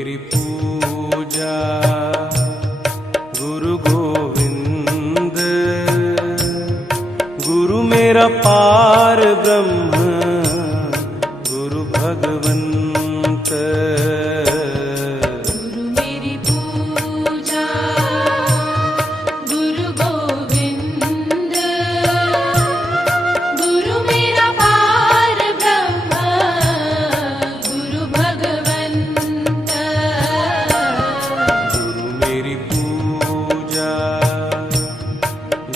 मेरी पूजा गुरु गोविंद, गुरु मेरा पार ब्रह्म, गुरु भगवंत। गुरु मेरी पूजा गुरु गोविंद, गुरु मेरा पार ब्रह्म, गुरु भगवंत। गुरु मेरी पूजा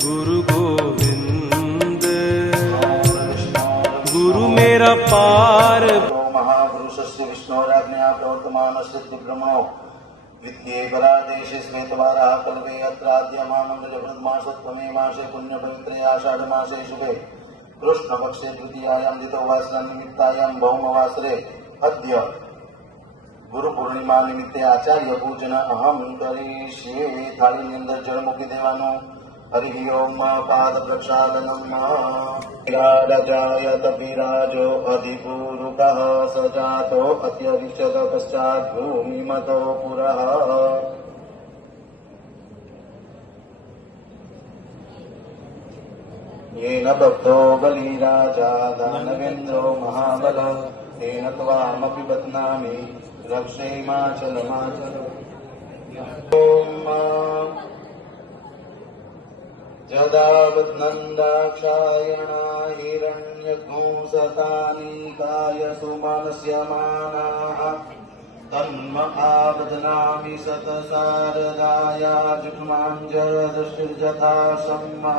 गुरु गोविंद, गुरु मेरा पार। महापुरुषस्य विष्णोराज्ञया प्रवर्तमानस्य दिव्यमणो विद्ये परादेशे श्वेतवारः कल्पे अत्राद्यमानन्दजभृद्मासोत्तमे मासे पुण्यपवित्रे आषाढमासे शुभे कृष्णपक्षे द्वितीयायां जितवासनिमित्तायां भौमवासरे अद्य गुरुपूर्णिमा निमित्ते आचार्य पूजन अहम करिष्ये। थाळीની અંદર જળ મૂકી દેવાનું। हरि ओम पाद प्रक्षालनम। राजायत विराजो अधिपूरुकः सजातो अत्यरिष्यत पश्चात् भूमिमतो पुरः। येन भक्तो बलिराजा दानवेन्द्रो महाबलः, तेन त्वामपि बध्नामि रक्षेमाचलमाचल। ओम जदावद्नन्दाक्षायणा हिरण्यघोषतानीकाय सुमनस्यमानाः, तन्म आवदनामि शतशारदाया जुष्माञ्जलदृष्टिर्जथा सम्मा।